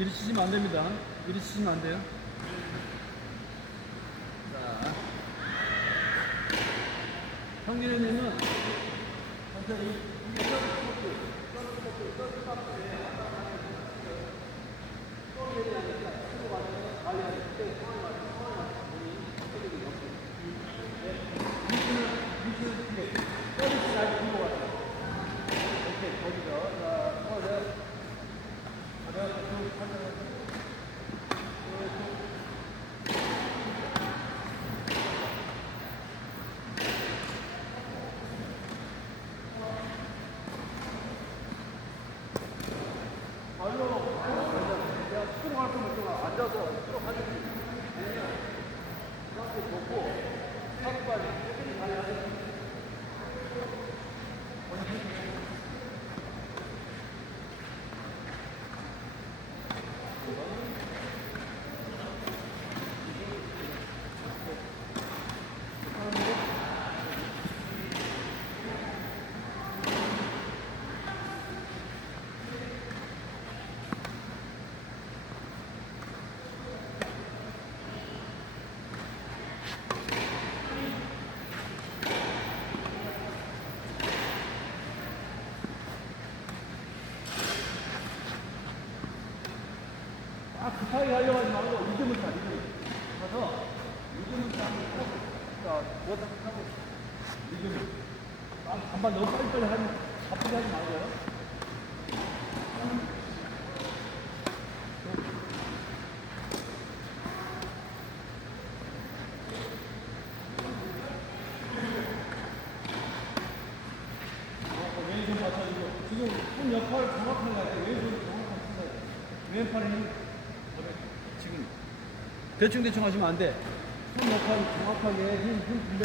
이리 치시면 안 됩니다. 이리 치시면 안 돼요. 자. 형님은 천천히 오케이, 거기서. 자, 서울에. 가볍게 쭉 펼쳐서. 쭉. 발로 내가 스스로 갈 거면 좀 앉아서 스스로 가지고 아니면 이렇게 놓고 탑발 끝까지 가야 돼. 아, 급하게 하려고 하지 말고 리듬을 타, 리듬을. 가서 리듬을 타고 꼭, 자, 뭐다 하고 리듬을. 아, 반반 너무 빨리빨리 하지, 바쁘게 하지 말고요. 어, 왼손 받쳐주고 지금 손 역할 정확하게 해야 돼. 왼손 정확하게. 왼팔에 힘 대충 대충 하시면 안 돼. 손 역할 정확하게 힘, 힘 분배.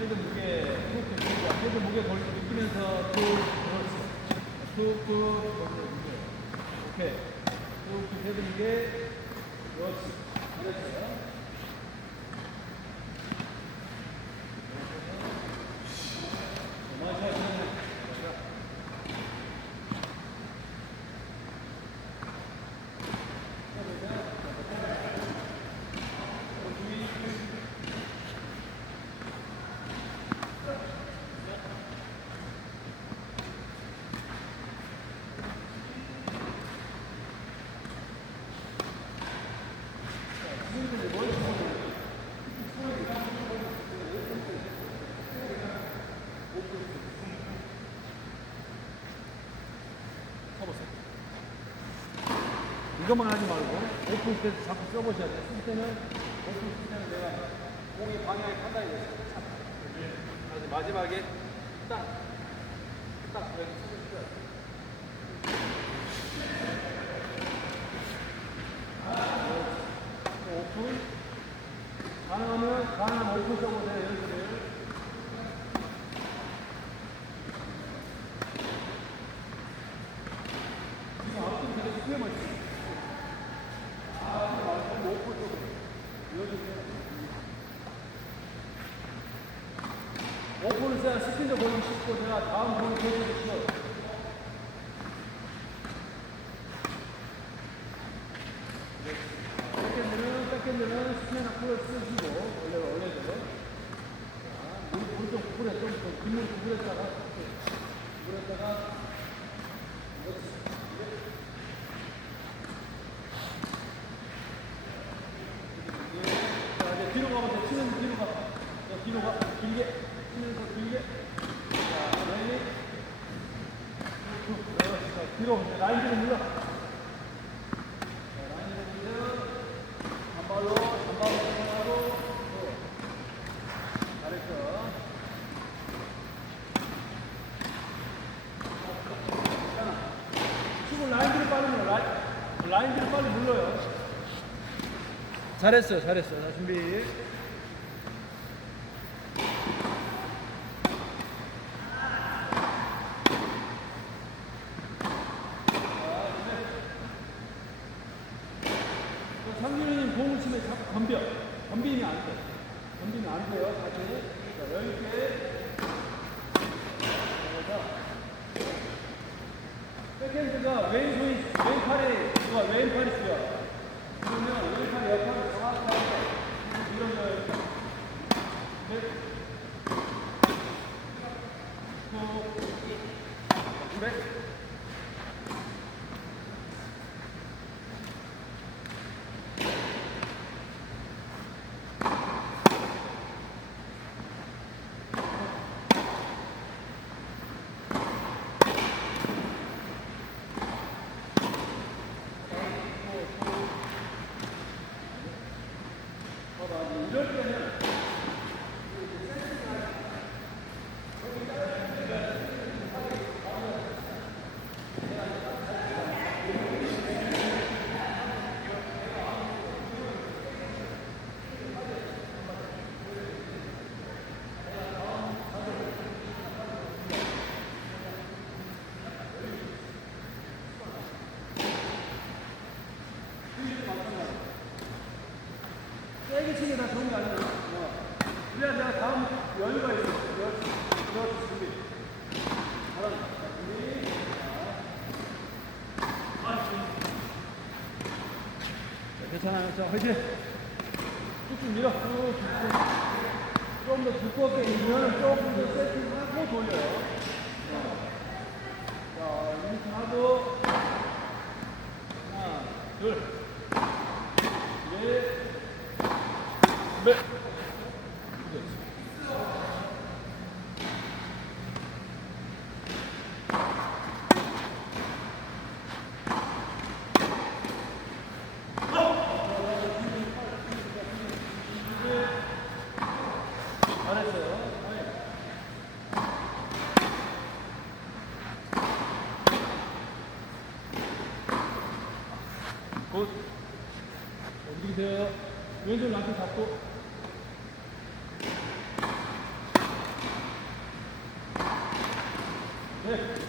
헤드 무게, 툭. 툭, 툭, 오케이. 툭툭 헤드 무게, 그렇지. Thank you. 이것만 하지 말고 오픈 때 자꾸 써보셔야 돼요. 쓸 때는 오픈 쓸 때는 내가 공의 방향이 판단이. 참. 그래서 마지막에 딱, 딱 쳐주셔야 돼요. 또 오픈. 가능하면 가능한 오픈 써보세요. 연습을. 지금 앞뒤 되게 크게 맞지? 아, 말고 오픈 써보세요. 이어주세요. 스피드 걸기 쉽고 내가 다음 공을 쉬워. 백핸드는 백핸드는 스피드 앞으로 쓰시고 원래 원래대로 자, 물, 물좀 구부려 좀, 좀 빗물 구부렸다가 이렇게 구부렸다가 그렇지. 자, 이제 뒤로 가면 돼. 치는 뒤로 가. 자, 뒤로 가. 길게. 치면서 길게. 자, 라인. 쭉. 그렇지. 자, 뒤로. 라인 뒤로 눌러. 잘했어. 괜찮아. 치고 라인 뒤로 빨리 눌러요. 잘했어요, 잘했어요. 자, 준비. 현균이 공을 치면 자꾸 덤벼. 덤비면 안 돼. 덤비면 안 돼요. 다시. 자, 여유있게. 백핸드가 왼손이, 왼팔이, 누가 왼팔이 쓰여. 그러면 왼팔, 옆팔을 정확하게 밀어줘요. 괜찮아요. 자, 화이팅. 쭉쭉 밀어. 좀더 두껍게 밀면 조금 더 세팅하고 돌려요. 자, 이렇게 하고. 하나, 둘, 넷, 네. 잘했어요. 굿. 움직이세요. 왼손 라켓 잡고. 네.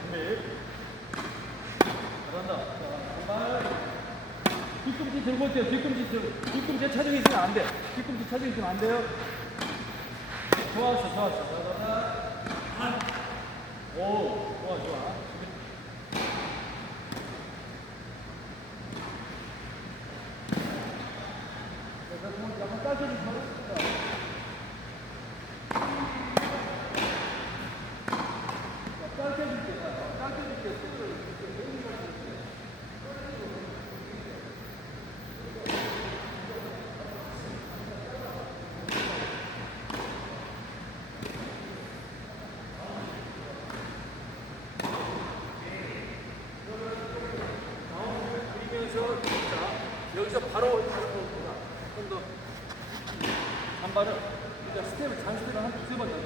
준비. 잘한다. 자, 발. 뒤꿈치 올게요. 뒤꿈치 들고. 뒤꿈치에 차중이 있으면 안 돼. 뒤꿈치 차중이 있으면 안 돼요. 좋았어, 좋았어. 자, 자, 자. 오, 좋아, 좋아. 자, 자, 좀 약간 따뜻히 자. 자, 짧게 줄게. 자, 짧게 줄게. 속도를 이렇게. 그리면서 바로 좀더 한 발을 일단 스텝을 잔 스텝을 한 두세 번 넣어요.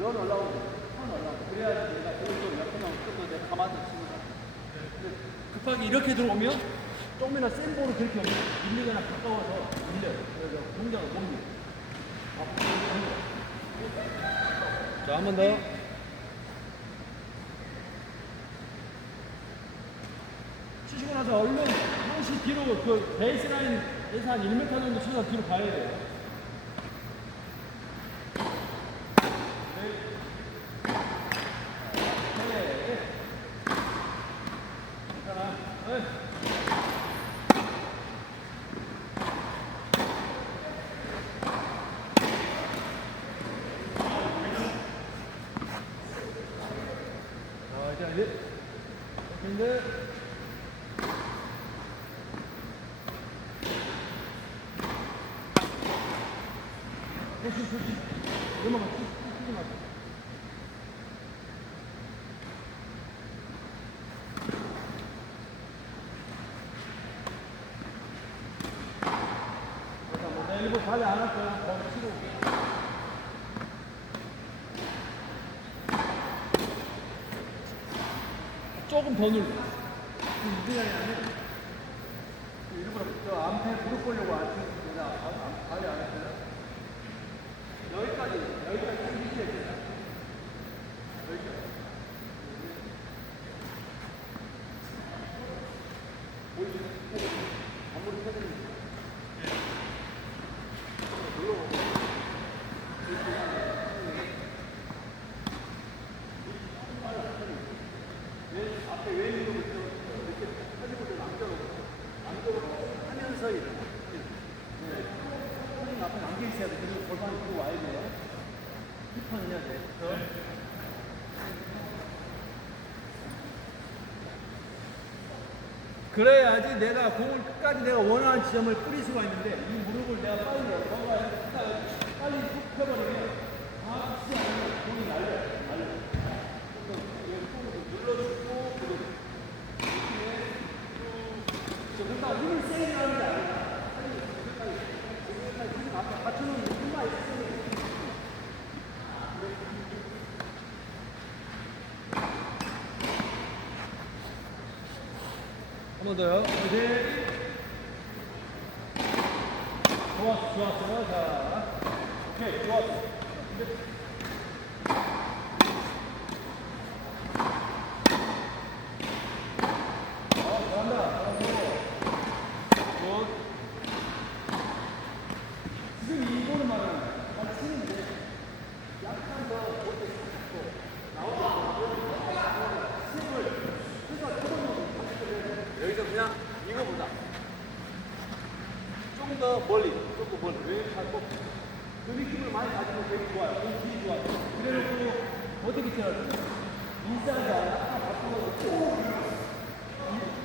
연 올라오고 턴 올라오고 그래야지 내가 오른쪽 옆에 나오면 좀더 내가 가만히 치는 거야. 근데 급하게 이렇게 들어오면 조금이나 센 볼을 그렇게 오면 밀리거나 가까워서 밀려요. 그래서 동작을 못 밀려. 앞으로 밀려. 자, 한 번 더. 치시고 나서 얼른 한시 뒤로 그 베이스라인에서 한 1m 정도 쳐서 뒤로 가야 돼요. 네. 네. 네. 자, 이제 근데 조심 조심 관리 거야 조금 더 눌러. 그 이동량이 아니라 일부러 저 앞에 무릎 보려고 안 치는 거나 발이 안 했잖아. 여기까지 여기까지 네. 손님 있어야 돼. 그리고 골반 들고 와야 돼. 힙턴 해야 돼. 그래야지 내가 공을 끝까지 내가 원하는 지점을 뿌릴 수가 있는데 이 무릎을 내가 빨리 뭔가 빨리 훅 펴버리면 치지 않으면 공이 날려 눌러주고 그리고 그러니까 힘을 세게 하는 게 아니라 지금까지 지금 앞에 받쳐놓은 힘만 있으면 한 번 더요. 이제 좋았어, 좋았어요. 자, 오케이, 좋았어 잘한다. 잘하고. 굿. 지금 이거는 말은 잘 치는데 약간 더 못해 잡고 나오고 스윙을 그러니까 조금 여기서 그냥 이거보다 좀 더 멀리, 조금 멀리, 왼팔 꺾고 그 느낌을 많이 가지고 되게 좋아요. 공기 좋아요. 그래놓고 어떻게 쳐야 돼? 인사이드 약간 바꾸고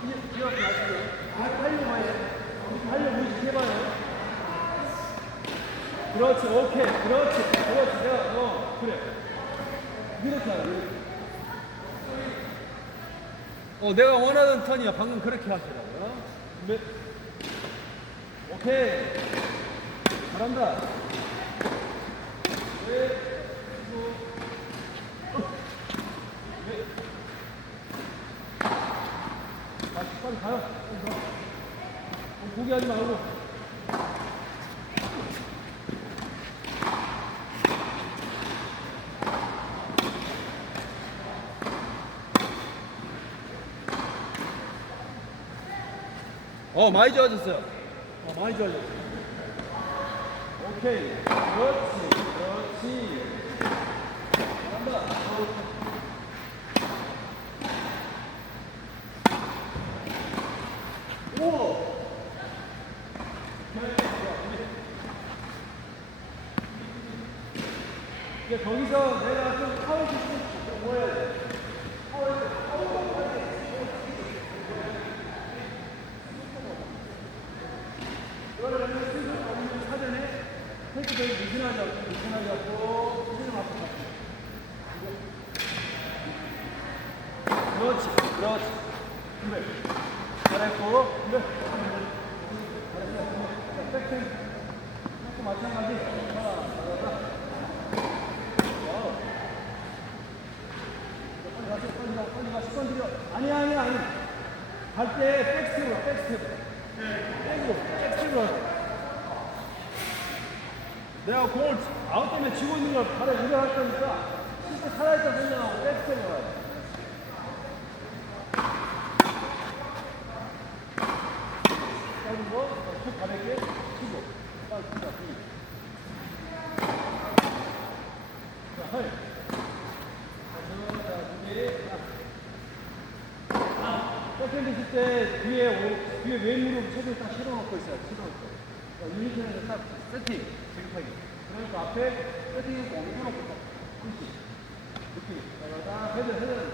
이제 기억하지 마시고요. 하려고 해요. 하려고 의식해봐요. 그렇지, 오케이, 그렇지, 그렇지, 내가, 어, 그래. 이렇게 하라, 이렇게. 어, 내가 원하던 턴이야. 방금 그렇게 하시라고요. 준비. 오케이. 잘한다. 네. 네. 아, 빨리 가요. 가. 어, 말고. 어, 많이 좋아졌어요. 어, 많이 좋아졌어요. 오케이. 그렇지. 그렇지. 오! 이제 거기서 내가 좀 파워 시스템 뭐야 돼? 이거를 쓰고 없는 사전에 들여 아니야 아니야 아니야 갈 때 백스텝으로 백스텝 백으로 백스텝으로. 하자 내가 공을 아웃 때문에 쥐고 있는 걸 발에 우려할 거니까. 실제 살아있다 생각하고 백스텝으로 가야 짧은 거, 툭 가볍게 치고. 빨리 자, 헐. 자, 자. 백핸드 있을 때 뒤에 오- 뒤에 왼무릎 체중을 딱 실어놓고 있어요. 실어놓고. 유니션에서 딱 세팅, 지급하기. 그러니까 앞에 세팅해서 엉켜놓고 딱 푸시. 느낌. 자, 딱 헤드, 헤드.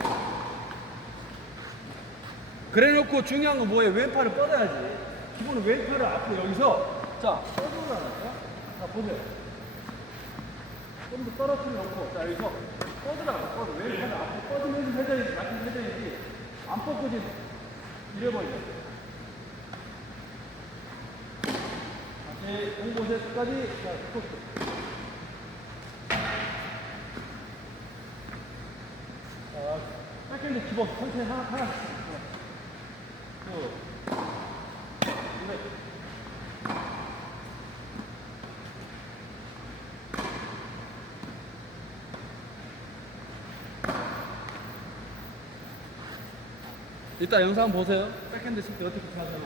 그래 놓고 중요한 건 뭐예요? 왼팔을 뻗어야지. 기본은 왼팔을 앞으로 여기서 자, 뻗으라니까. 자, 보세요. 좀 더 떨어뜨려 놓고 자, 여기서 뻗으라고 뻗어. 왼팔을 앞으로 뻗으면 회전이 같은 회전이지. 안 뻗고지 잃어버려. 다시 공곳에 끝까지 자, 코스. 자, 백핸드 집어. 천천히 하나. 또. 그래. 이따 영상 보세요. 백핸드 칠때 어떻게 하잖아.